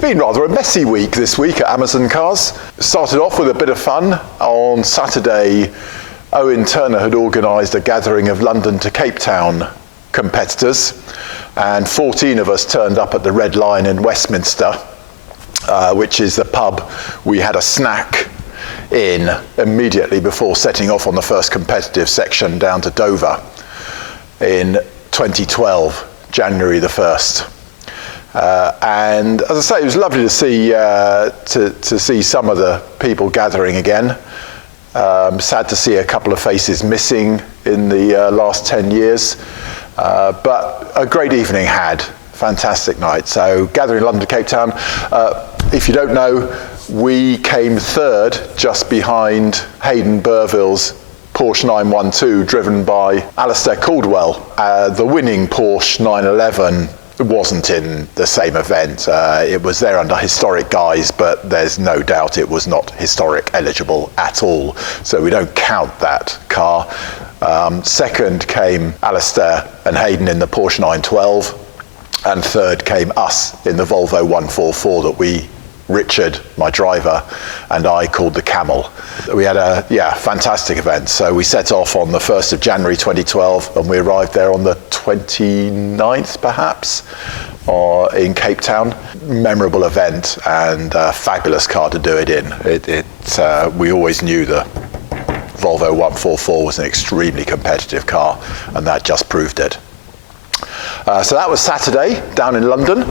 been rather a messy week this week at Amazon Cars. Started off with a bit of fun. On Saturday, Owen Turner had organised a gathering of London to Cape Town competitors, and 14 of us turned up at the Red Lion in Westminster, which is the pub we had a snack in immediately before setting off on the first competitive section down to Dover in 2012, January the 1st. And as I say, it was lovely to see some of the people gathering again. Sad to see a couple of faces missing in the last 10 years, but a great evening had. Fantastic night. So gathering London to Cape Town. If you don't know, we came third, just behind Hayden Burville's Porsche 912, driven by Alistair Caldwell. The winning Porsche 911 wasn't in the same event. It was there under historic guise, but there's no doubt it was not historic eligible at all. So we don't count that car. Second came Alistair and Hayden in the Porsche 912. And third came us in the Volvo 144 that Richard, my driver, and I called the Camel. We had a fantastic event. So we set off on the 1st of January 2012 and we arrived there on the 29th perhaps in Cape Town. Memorable event and a fabulous car to do it in. We always knew the Volvo 144 was an extremely competitive car, and that just proved it. So that was Saturday down in London.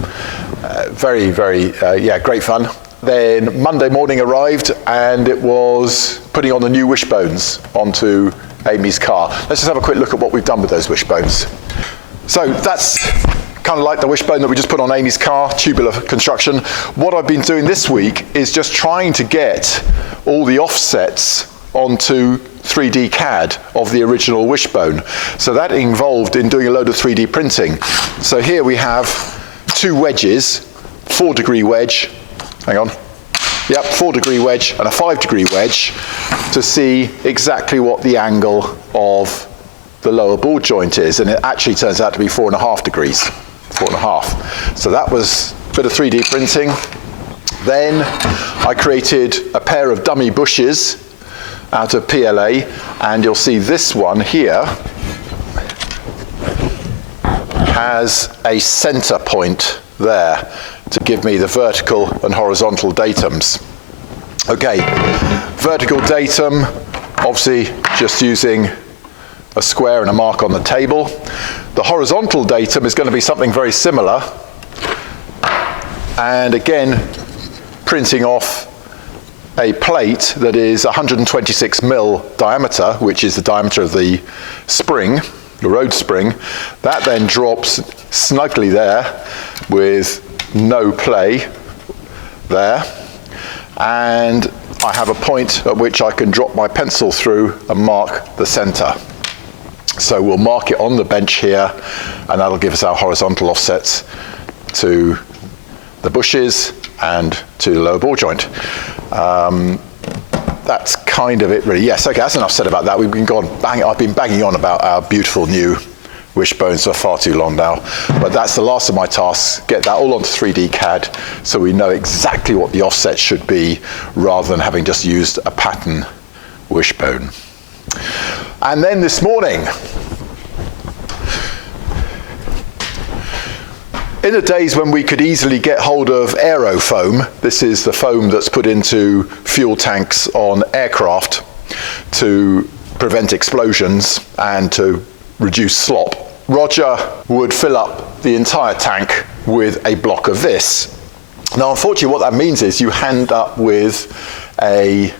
Very, great fun. Then Monday morning arrived and it was putting on the new Wishbones onto Amy's car. Let's just have a quick look at what we've done with those Wishbones. So that's kind of like the Wishbone that we just put on Amy's car, tubular construction. What I've been doing this week is just trying to get all the offsets onto 3D CAD of the original Wishbone. So that involved in doing a load of 3D printing. So here we have two wedges, 4-degree wedge, 4-degree wedge and a 5-degree wedge to see exactly what the angle of the lower ball joint is, and it actually turns out to be 4.5 degrees, 4.5. So that was a bit of 3D printing. Then I created a pair of dummy bushes out of PLA, and you'll see this one here has a center point there to give me the vertical and horizontal datums. Okay, vertical datum, obviously just using a square and a mark on the table. The horizontal datum is going to be something very similar, and again printing off a plate that is 126 mil diameter, which is the diameter of the spring, the road spring. That then drops snugly there with no play there. And I have a point at which I can drop my pencil through and mark the center. So we'll mark it on the bench here, and that'll give us our horizontal offsets to the bushes and to the lower ball joint. That's kind of it really. Yes, okay, that's enough said about that. I've been banging on about our beautiful new Wishbones for far too long now, but that's the last of my tasks. Get that all onto 3D CAD so we know exactly what the offset should be, rather than having just used a pattern Wishbone. And then this morning, in the days when we could easily get hold of aerofoam, this is the foam that's put into fuel tanks on aircraft to prevent explosions and to reduce slop, Roger would fill up the entire tank with a block of this. Now, unfortunately, what that means is you end up with a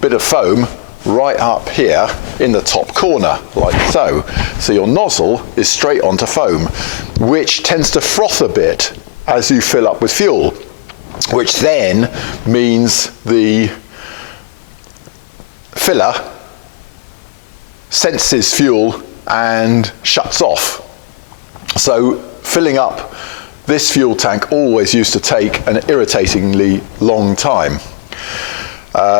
bit of foam right up here in the top corner, like so. So your nozzle is straight onto foam, which tends to froth a bit as you fill up with fuel, which then means the filler senses fuel and shuts off. So filling up this fuel tank always used to take an irritatingly long time.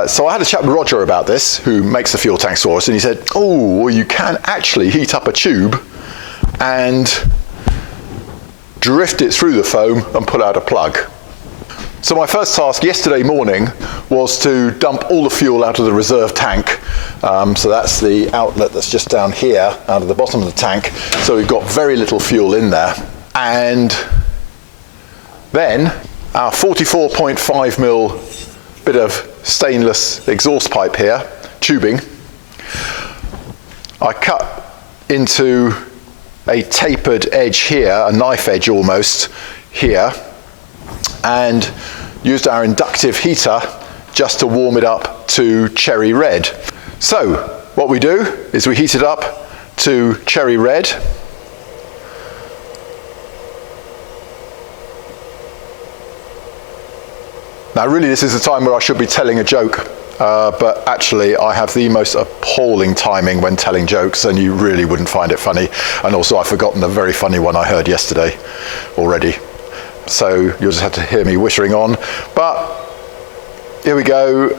So I had a chat with Roger about this, who makes the fuel tanks for us, and he said, oh, well, you can actually heat up a tube and drift it through the foam and pull out a plug. So my first task yesterday morning was to dump all the fuel out of the reserve tank. So that's the outlet that's just down here, out of the bottom of the tank. So we've got very little fuel in there. And then our 44.5 mil bit of stainless exhaust pipe here, tubing, I cut into a tapered edge here, a knife edge almost here, and used our inductive heater just to warm it up to cherry red. So what we do is we heat it up to cherry red. Now really this is the time where I should be telling a joke, but actually I have the most appalling timing when telling jokes, and you really wouldn't find it funny. And also I've forgotten the very funny one I heard yesterday already. So you'll just have to hear me whittering on. But here we go.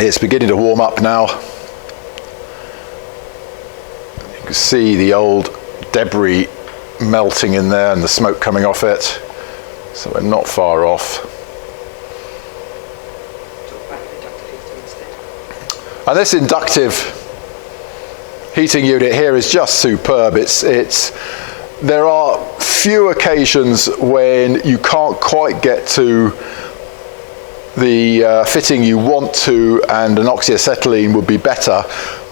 It's beginning to warm up now. You can see the old debris melting in there and the smoke coming off it. So we're not far off. And this inductive heating unit here is just superb. There are few occasions when you can't quite get to the fitting you want to, and an oxyacetylene would be better,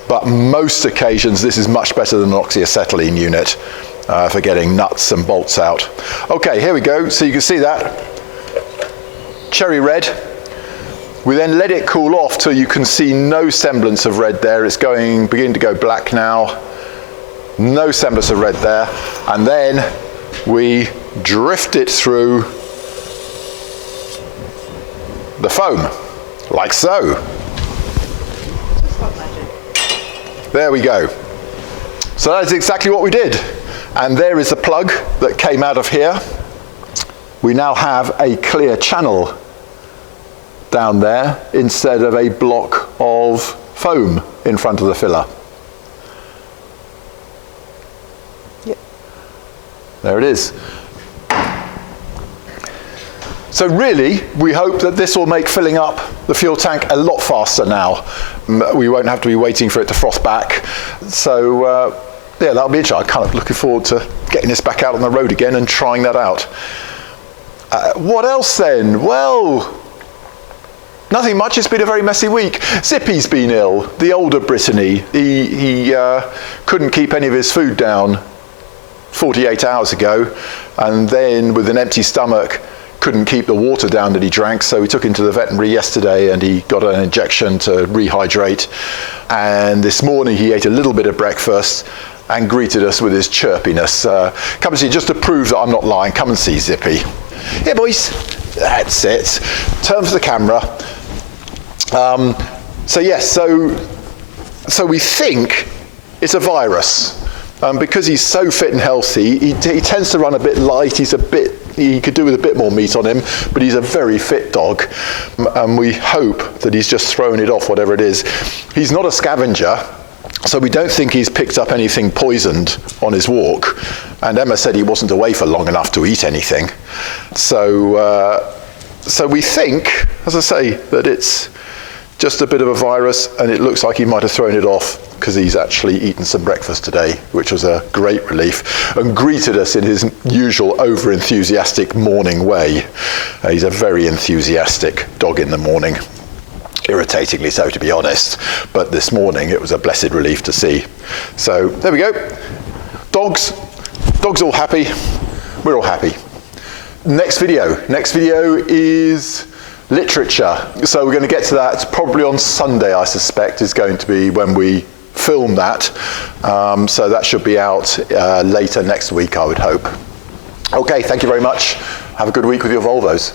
but most occasions this is much better than an oxyacetylene unit for getting nuts and bolts out. Okay, here we go. So you can see that cherry red. We then let it cool off till you can see no semblance of red there. It's beginning to go black now. No semblance of red there. And then we drift it through the foam, like so. There we go. So that is exactly what we did. And there is the plug that came out of here. We now have a clear channel down there instead of a block of foam in front of the filler. Yep. There it is. So really, we hope that this will make filling up the fuel tank a lot faster now. We won't have to be waiting for it to frost back. So yeah, that'll be interesting. I'm kind of looking forward to getting this back out on the road again and trying that out. What else then? Well, nothing much. It's been a very messy week. Zippy's been ill, the older Brittany. He couldn't keep any of his food down 48 hours ago, and then with an empty stomach couldn't keep the water down that he drank, so we took him to the veterinary yesterday and he got an injection to rehydrate. And this morning he ate a little bit of breakfast and greeted us with his chirpiness. Come and see, just to prove that I'm not lying, come and see Zippy. Here boys, that's it. Turn for the camera. So yes, so we think it's a virus. Because he's so fit and healthy, he tends to run a bit light. He could do with a bit more meat on him, but he's a very fit dog. And we hope that he's just thrown it off, whatever it is. He's not a scavenger, so we don't think he's picked up anything poisoned on his walk. And Emma said he wasn't away for long enough to eat anything. So we think, as I say, that it's just a bit of a virus, and it looks like he might have thrown it off because he's actually eaten some breakfast today, which was a great relief, and greeted us in his usual over-enthusiastic morning way. He's a very enthusiastic dog in the morning, irritatingly so, to be honest, but this morning it was a blessed relief to see. So there we go. Dogs all happy, we're all happy. Next video is literature. So we're going to get to that probably on Sunday, I suspect, is going to be when we film that. So that should be out later next week, I would hope. Okay, thank you very much. Have a good week with your Volvos.